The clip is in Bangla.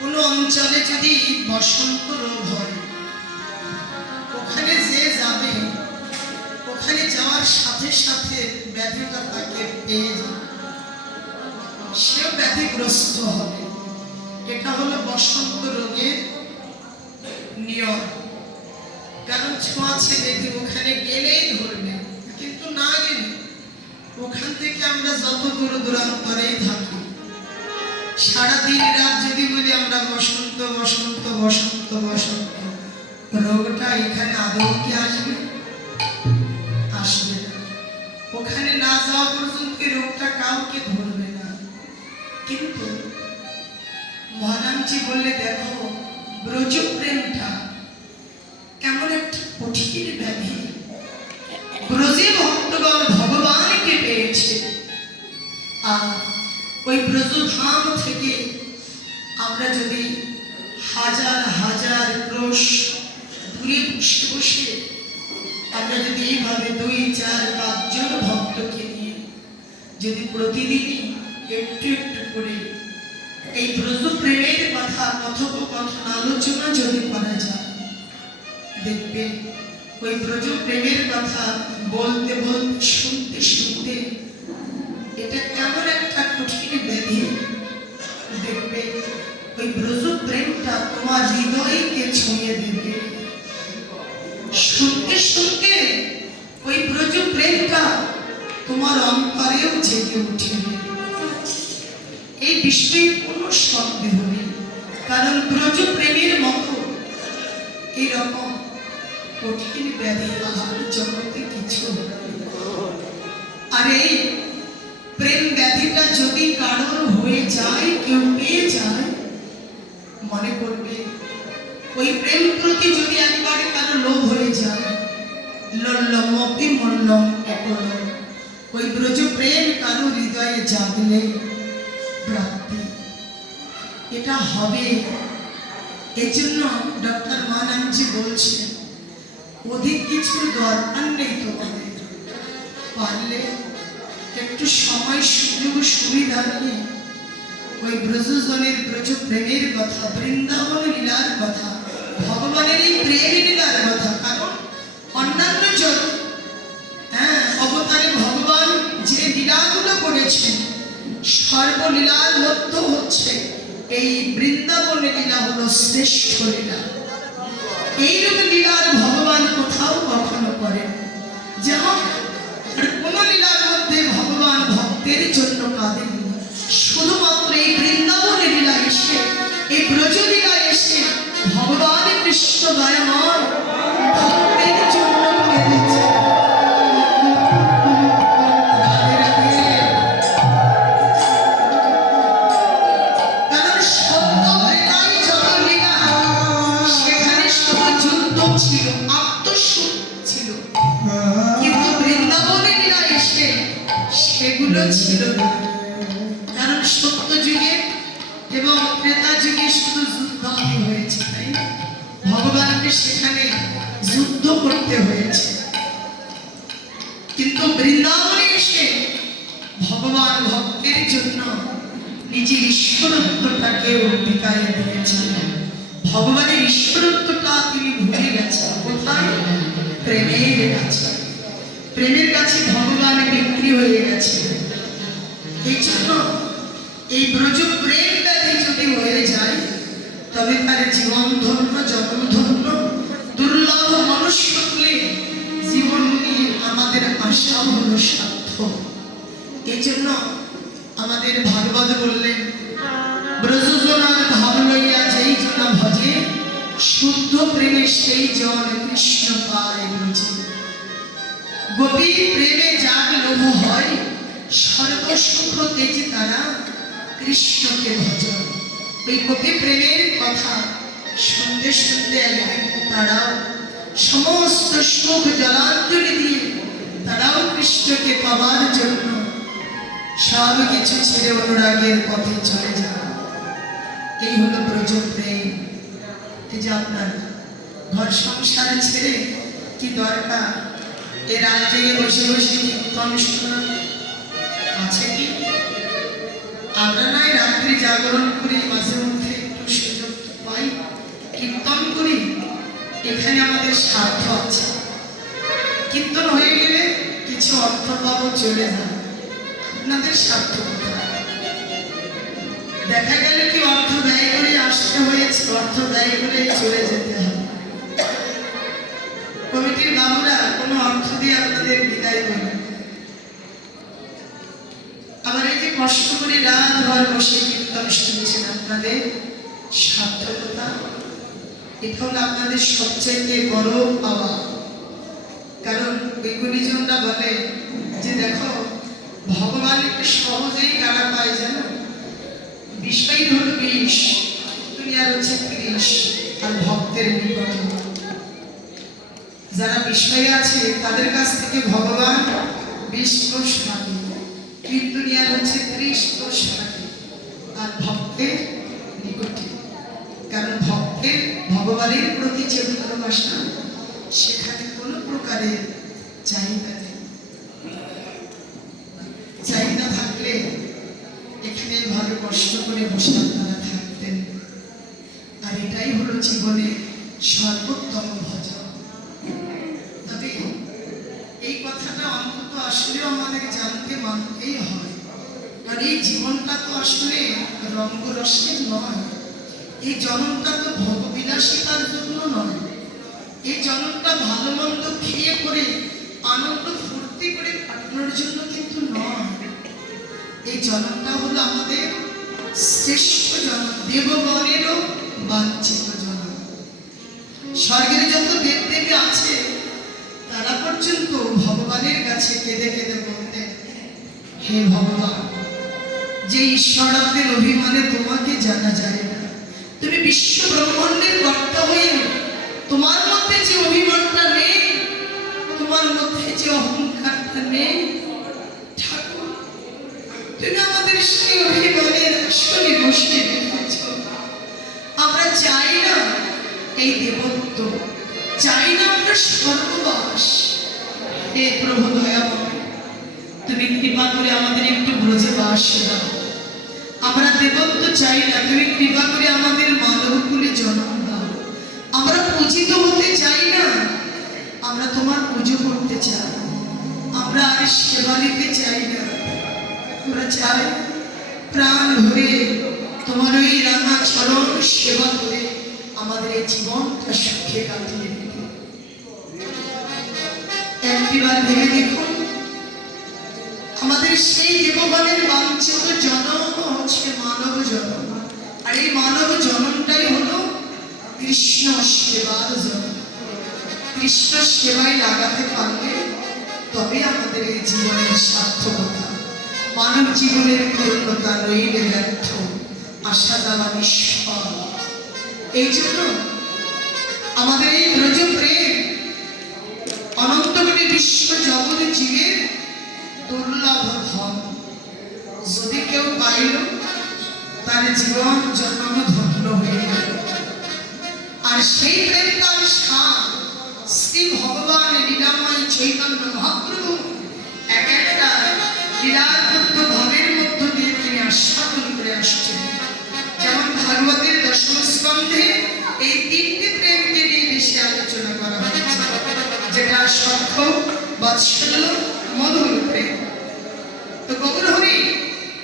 কোনো অঞ্চলে যদি বসন্ত রোগ হয়, ওখানে যে যাবে, ওখানে যাওয়ার সাথে সাথে ব্যাধিটা তাকে পেয়ে যাবে সেও ব্যাধিগ্রস্ত হবে। এটা হলো বসন্ত রোগের নিয়ম। কারণ ছোঁয়াছে দেখি ওখানে গেলেই ধরবে, কিন্তু না গেলে ওখান থেকে আমরা যত দূর দূরান্তরেই থাকি সারাদিন রাত যদি বলি আমরা বসন্ত বসন্ত বসন্ত বসন্ত। রোগটা এখানে আদৌ কি আসবে? আসবে না। ওখানে না যাওয়া পর্যন্ত রোগটা কাউকে ধরবে না। কিন্তু মহারামজি বললে, দেখো ব্রজ প্রেমটা এমন একটা কঠিন ব্যাধি। ব্রজে ভক্তগণ ভগবানকে পেয়েছে। আর ওই ব্রজধাম থেকে আমরা যদি হাজার হাজার ক্রোশ দূরে বসে বসে আমরা যদি এইভাবে দুই, চার পাঁচজন ভক্তকে নিয়ে যদি প্রতিদিনই একটু একটু করে এই ব্রজ প্রেমের কথা, কথোপকথন, আলোচনা যদি করা যায় দেখবে ওই ব্রজ প্রেমের কথা বলতে বলতে, শুনতে শুনতে ওই ব্রজ প্রেমটা তোমার হৃদয়কে ছুঁয়ে দেবে? শুনতে শুনতে ওই ব্রজ প্রেমটা তোমার অন্তরেও জেগে উঠবে এই বিষয়ে কোনো সন্দেহ নেই, কারণ ব্রজ প্রেমের মতো এইরকম কঠিন ব্যাধি আর জগতে কিছু আর এই প্রেম ব্যাধিটা যদি কারোর হয়ে যায়, কেউ পেয়ে যায় মনে করবে, ওই প্রেম প্রতি যদি একবারে কারও লোভ হয়ে যায়, লল্লম অপি মল্লম ওই ব্রজ প্রেম কারও হৃদয়ে জাগলে প্রাপ্তি। এটা হবে। এজন্য ডক্টর মানানজি বলছেন, অধিক কিছু দরকার নেই তোমাদের। পারলে একটু সময় সুযোগ সুবিধা নিয়ে ওই ব্রজজনের ব্রজ প্রেমের কথা, বৃন্দাবন লীলার কথা ভগবানের এই প্রেম লীলার কথা। কারণ অন্যান্য জন হ্যাঁ অবতারে ভগবান যে লীলাগুলো করেছেন, সর্বলীলার মধ্যে হচ্ছে এই বৃন্দাবনের লীলা হলো শ্রেষ্ঠ লীলা। এইরূপ লীলার ভগবান কোথাও কখনো করেন যেমন কোন লীলার মধ্যে ভগবান ভক্তের জন্য কাঁদেন শুধুমাত্র এই ব্রজ লীলা এসে ভগবান কৃষ্ণ দয়াময় জন্য ছিল, আত্মসুখ ছিল। কিন্তু বৃন্দাবনে লীলা এসে সেগুলো ছিল না। যুগে শুধু যুদ্ধ হয়েছে ভগবানকে সেখানে যুদ্ধ করতে হয়েছে। কিন্তু বৃন্দাবনে এসে ভগবান ভক্তের জন্য নিজের ঈশ্বরত্বটাকে অঙ্গীকারে দিয়েছেন ভগবানের ঈশ্বরত্বটা তিনি ভুলে গেছেন, কোথায়? প্রেমের কাছে। প্রেমের কাছে ভগবান বিক্রি হয়ে গেছে এই জন্য এই ব্রজ প্রেম যদি হয়ে যায়? তবে তার জীবন ধন্য, জন্ম ধন্য, দুর্লভ মনুষ্যত্বে জীবন নিয়ে আমাদের আশা হলো সার্থক এই জন্য আমাদের ভাগবত বললেন, ব্রজজনার ভাব লইয়া যেই জনা ভজে, শুদ্ধ প্রেমে সেই জন কৃষ্ণ পায় বুঝে। গোপী প্রেমে যার লোভ হয়, সর্বসুখ তেজে তারা কৃষ্ণকে ভজন ওই গোপী প্রেমের কথা শুনতে শুনতে একদিন তারাও সমস্ত সুখ জলাঞ্জলি দিয়ে তারাও কৃষ্ণকে পাওয়ার জন্য সব কিছু ছেড়ে অনুরাগের পথে চলে যান এই হলো ব্রজ প্রেম। এই যে আপনার ঘর সংসার ছেড়ে কি দরকার? এ রাত বসে বসে কীর্তন শোনা আছে কি? আমরা রাত্রে জাগরণ করি মাঝে মধ্যে একটু সুযোগ পাই। কীর্তন করি, এখানে আমাদের স্বার্থ আছে। কীর্তন হয়ে গেলে কিছু অর্থ পাবো চলে যাবে আপনাদের স্বার্থ দেখা গেল কি অর্থ ব্যয় করে আসতে হয়েছে, অর্থ ব্যয় করে চলে যেতে হবে। কমিটির বাবুরা, কোনো অর্থ দিয়ে আপনাদের বিদায় করবে না। আবার এই যে কষ্ট করে রাত ভর বসে কীর্তন শুনছেন আপনাদের সার্থকতা। এখন আপনাদের সবচেয়ে বড় পাওয়া। কারণ ওই বলে যে দেখো, ভগবান একটু সহজেই গাড়া পায়, জানো? বিষয় হলো বিষ দুনিয়ার হচ্ছে ত্রিশ, আর ভক্তের নিকট। যারা বিষয়ে আছে, তাদের কাছ থেকে ভগবান বিশ কোষ এই দুনিয়ার হচ্ছে ত্রিশ কোষ থাকে আর ভক্তের নিকটে। কারণ ভক্তের ভগবানের প্রতি যে ভালোবাসা, সেখানে কোনো প্রকারের চাহিদা নেই। চাহিদা থাকলে এখানে ভালো কষ্ট করে বসে আপনারা থাকতেন। আর এটাই হলো জীবনে সর্বোত্তম ভজন। তবে এই কথাটা অন্তত আসলেও আমাদের জানতে মানতেই হয় আর এই জীবনটা তো আসলে রঙ্গরসের নয়। এই জনমটা তো ভোগবিলাসিতার জন্য নয়। এই জনমটা ভালো মন্দ খেয়ে করে আনন্দ ফুর্তি করে কাটানোর জন্য কিন্তু নয়। এই জনমটা হলো আমাদের শ্রেষ্ঠ জনম, দেবগণেরও বাঞ্ছিত জনম। স্বর্গের যত দেবদেবী আছে, তারা পর্যন্ত ভগবানের কাছে কেঁদে কেঁদে বলতেন, হে ভগবান যে ঈশ্বরাদের অভিমানে তোমাকে জানা যায় না। তুমি বিশ্ব ব্রহ্মাণ্ডের কর্তা হয়ে তোমার মধ্যে যে অভিমানটা নেই, তোমার মধ্যে যে অহংকারটা নেই তুমি আমাদের সেই অভিমানের আসলে বসে আমরা চাই না এই দেবত্ব, চাই না আমরা স্বর্গবাস হে প্রভু দয়াময়, তুমি কৃপা করে আমাদের একটু ব্রজে বাস দাও। আমরা দেবত্ব চাই না, তুমি কৃপা করে আমাদের মানবকুলে জন্ম দাও। আমরা পূজিত হতে চাই না, আমরা তোমার পুজো করতে চাই। আমরা আর সেবা নিতে চাই না। আমরা চাই প্রাণ ভরে তোমার ওই রাঙা চরণ সেবা করে আমাদের এই জীবনটা সুখে কাটিয়ে দিতে। একটিবার ভেবে দেখুন আমাদের সেই দেবগণের বাঞ্ছিত জনম হচ্ছে মানব জনম আর এই মানব জনমটাই হলো কৃষ্ণ সেবার জনম কৃষ্ণ সেবায় লাগাতে পারলে তবে আমাদের এই জীবনের সার্থকতা। মানব জীবনের পূর্ণতা রইলে ব্যর্থ, আশা দেওয়া নিষ্ফল। এই জন্য আমাদের এই ব্রজ প্রেম অনন্তগুলি বিশ্ব জগৎ জীবের পাইল, তার জীবন জন্ম ধন্য হয়ে গেল। আর সেই প্রেম তার শ্রী ভগবান লীলাময় চৈতন্য মহাপ্রভু এক একটা লীলাপূর্ণ ভাবের মধ্য দিয়ে তিনি আস্বাদন করে আসছেন। যেমন ভাগবতের দশম স্কন্ধে এই তিনটি প্রেমকে নিয়ে বেশি আলোচনা করা হয়েছে, যেটা সত্য, বাৎসল্য, মধুর প্রেম।